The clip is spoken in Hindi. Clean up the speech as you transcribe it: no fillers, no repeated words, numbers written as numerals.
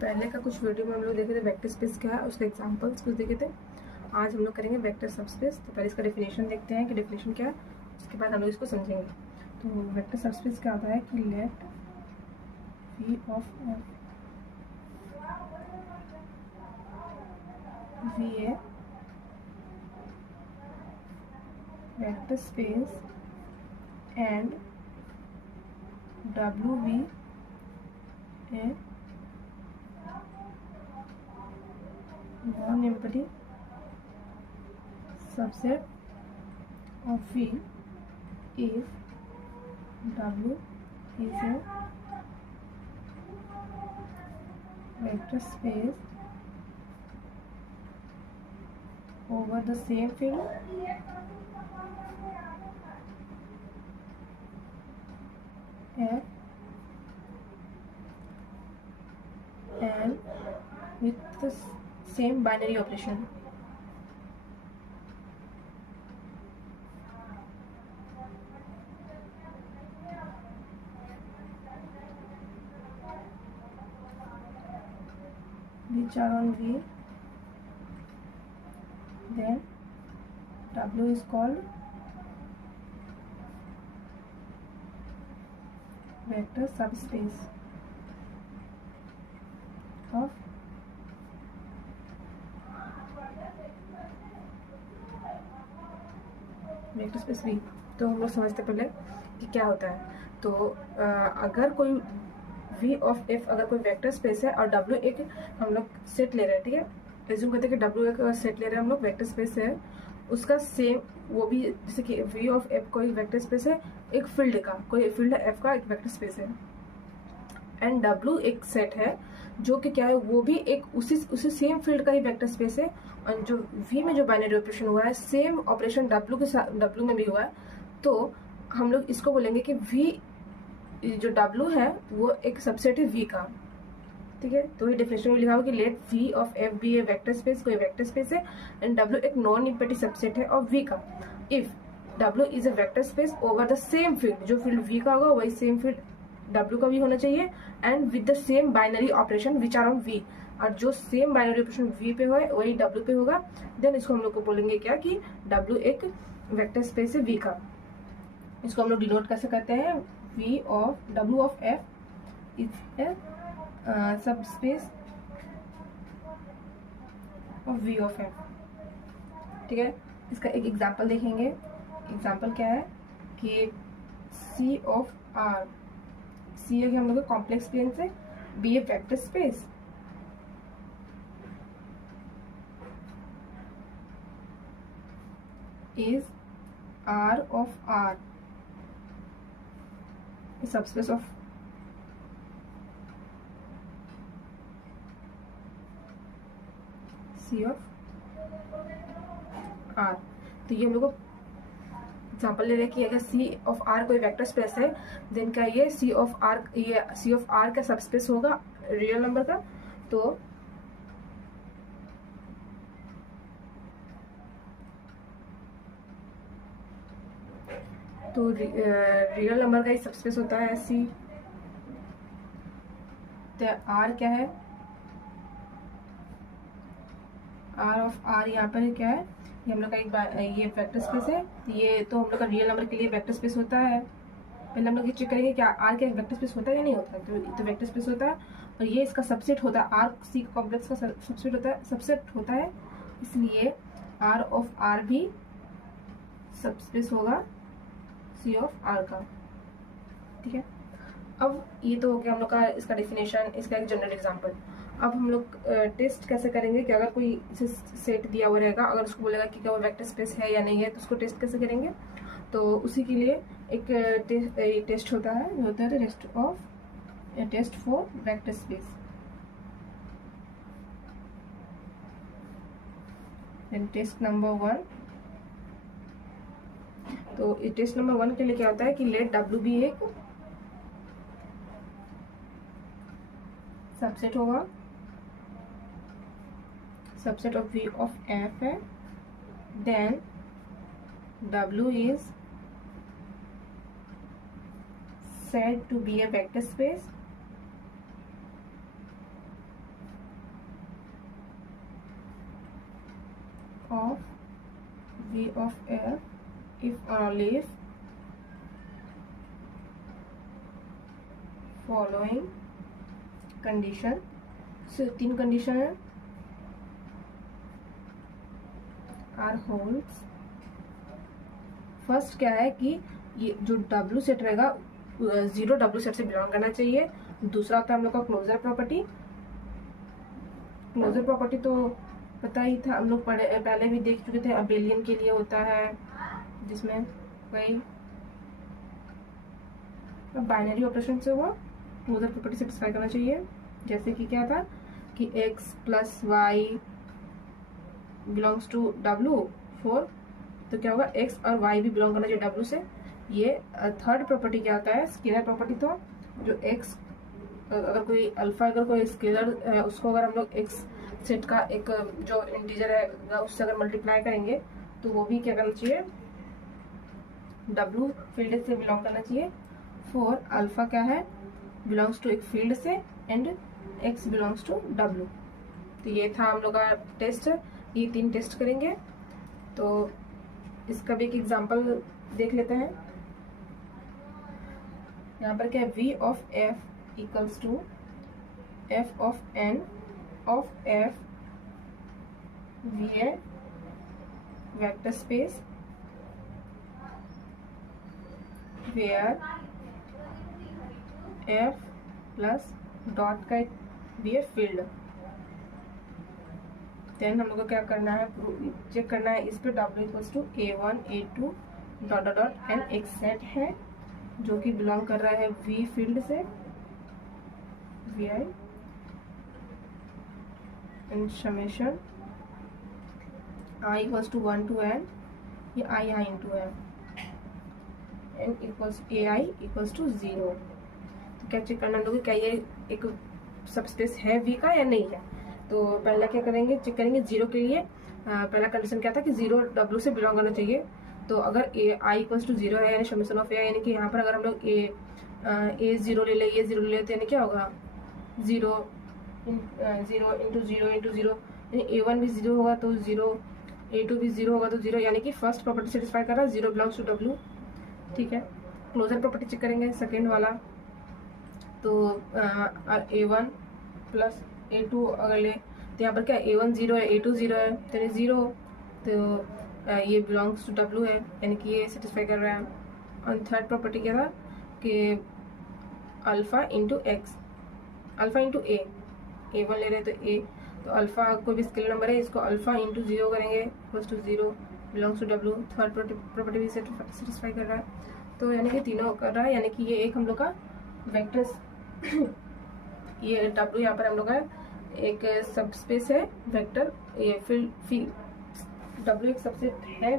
पहले का कुछ वीडियो में हम लोग देखे थे वेक्टर स्पेस क्या है, उसके एग्जांपल्स कुछ देखे थे। आज हम लोग करेंगे वेक्टर सबस्पेस। तो पहले इसका डेफिनेशन देखते हैं कि डेफिनेशन क्या है, उसके बाद हम लोग इसको समझेंगे। तो वेक्टर सबस्पेस क्या होता है कि let V of F be a vector space and W be a non-empty subset of V if W is a vector space over the same field F and with the same binary operation. Which are on V, then W is called vector subspace of vector space V। तो हम लोग समझते पहले कि क्या होता है। तो अगर कोई V ऑफ F अगर कोई वेक्टर स्पेस है और W एक हम लोग सेट ले रहे हैं, ठीक है, एज्यूम करते हैं कि W एक सेट ले रहे हैं हम लोग, वेक्टर स्पेस है उसका सेम, वो भी जैसे कि V ऑफ F कोई वेक्टर स्पेस है एक फील्ड का, कोई फील्ड F का एक वेक्टर स्पेस है, एंड W एक सेट है जो कि क्या है, वो भी एक उसी सेम फील्ड का ही वेक्टर स्पेस है। और जो V में जो बाइनरी ऑपरेशन हुआ है सेम ऑपरेशन W के साथ W में भी हुआ है। तो हम लोग इसको बोलेंगे कि V जो W है वो एक सबसेट है V का, ठीक है। तो ये डेफिनेशन में लिखा हुआ कि let V of F be a vector space, कोई वेक्टर स्पेस है एंड W एक नॉन इम्पेटी सबसेट है ऑफ V का if W is a vector space over the same field, जो फील्ड V का होगा वही सेम फील्ड W का भी होना चाहिए and with the same binary operation which are on V, और जो सेम बाइनरी ऑपरेशन V पे हो वही W पे होगा। देन इसको हम लोग को बोलेंगे क्या कि W एक वेक्टर स्पेस है V का। इसको हम लोग डिनोट कैसे करते हैं, V of W of F is a subspace of V of F, ठीक है। इसका एक एग्जांपल देखेंगे। एग्जांपल क्या है कि C ऑफ R, C है कि हम लोग कॉम्प्लेक्स प्लेन से be a vector space is R of R a subspace of C of R। तो ये हम लोग को एग्जाम्पल ले रहे हैं कि अगर C ऑफ R कोई वेक्टर स्पेस है देन क्या ये C ऑफ R का सबस्पेस होगा रियल नंबर का। तो रियल नंबर का ही सबस्पेस होता है C। तो R क्या है, R ऑफ R यहाँ पर क्या है, ये हम लोग का एक ये वेक्टर स्पेस है। ये तो हम लोग का रियल नंबर के लिए वेक्टर स्पेस होता है। पहले हम लोग ये चेक करेंगे क्या R का एक वेक्टर स्पेस होता है या नहीं होता है। तो वेक्टर स्पेस होता है और ये इसका सबसेट होता है, R C कॉम्प्लेक्स का सबसेट होता है, इसलिए R ऑफ R भी सबस्पेस होगा C ऑफ R का, ठीक है। अब ये तो हो गया हम लोग का इसका डेफिनेशन, इसका एक जनरल एग्जांपल। अब हम लोग टेस्ट कैसे करेंगे कि अगर कोई इसे सेट दिया हुआ रहेगा, अगर उसको बोलेगा कि क्या वो वेक्टर स्पेस है या नहीं है, तो उसको टेस्ट कैसे करेंगे। तो उसी के लिए एक टेस्ट होता है, जो होता है test for vector space. Test number 1, तो टेस्ट नंबर 1 के लिए क्या होता है कि लेट W भी एक सबसेट होगा, subset of V of F है, then W is said to be a vector space of V of F if only if following condition. से 3 कंडीशन है आर होल्ड्स। फर्स्ट क्या है कि ये जो W सेट रहेगा 0 W सेट से बिलोंग करना चाहिए। दूसरा होता है हम लोग का क्लोजर प्रॉपर्टी। क्लोजर प्रॉपर्टी तो पता ही था, हम लोग पहले भी देख चुके थे, अबेलियन के लिए होता है जिसमें कोई बाइनरी ऑपरेशन से हुआ क्लोजर प्रॉपर्टी सेटिस्फाई करना चाहिए। जैसे कि क्या था कि x plus Y belongs to W for, तो क्या होगा x और y भी बिलोंग करना चाहिए W से। ये थर्ड प्रॉपर्टी क्या होता है, स्केलर प्रॉपर्टी। तो जो x अगर कोई अल्फा अगर कोई स्केलर है उसको अगर हम लोग x सेट का एक जो इंटीजर है उससे अगर मल्टीप्लाई करेंगे तो वो भी क्या करना चाहिए, W फील्ड से बिलोंग करना चाहिए। फोर अल्फा क्या है, बिलोंग्स टू एक फील्ड से and x belongs to W। तो ये था हम लोग का टेस्ट। ये 3 टेस्ट करेंगे, तो इसका भी एक एग्जांपल देख लेते हैं। यहाँ पर क्या है, v of f equals to f of n of f v है vector space where f plus dot का भी है फील्ड। देन हम लोग को क्या करना है, चेक करना है इस पे W equals to A1 A2 dot dot dot N एक सेट है जो कि बिलोंग कर रहा है V फील्ड से Vi in summation I equals to 1 to n, ये I into m, n equals AI equals to 0। तो क्या चेक करना हम लोग, क्या ये एक सबस्पेस है V का या नहीं है। तो पहला क्या करेंगे, चेक करेंगे 0 के लिए। पहला कंडीशन क्या था कि 0 W से बिलोंग करना चाहिए। तो अगर I इक्वल्स टू 0 है यानी समेशन ऑफ A, यानी कि यहाँ पर अगर हम लोग A 0 ले ले, ये 0 ले ले, तो यानी क्या होगा 0 इंटू 0 इंटू 0, यानी A1 भी 0 होगा तो 0, A2 भी 0 होगा तो 0, यानी कि फर्स्ट प्रॉपर्टी सेटिस्फाई कर रहा है 0 बिलोंग्स टू W। ठीक है, क्लोजर प्रॉपर्टी चेक करेंगे सेकेंड वाला। तो A1 प्लस A2 अगर ले तो यहाँ पर क्या A1 0 है A2 0 है तो 0, तो ये बिलोंग्स टू W है, यानी कि ये सेटिस्फाई कर रहा है। और थर्ड प्रॉपर्टी क्या था कि alpha into x, alpha into A1 ले रहे तो A, तो अल्फा कोई भी स्केलर नंबर है, इसको अल्फा इंटू 0 करेंगे equals to 0 belongs to W। Third property भी सेटिस्फाई कर रहा है। तो यानी कि तीनों कर रहा है, यानी कि ये एक हम लोग का वेक्टर्स ये W यहाँ पर हम लोग का एक सबस्पेस है वेक्टर, ये फील्ड W एक सबसेट है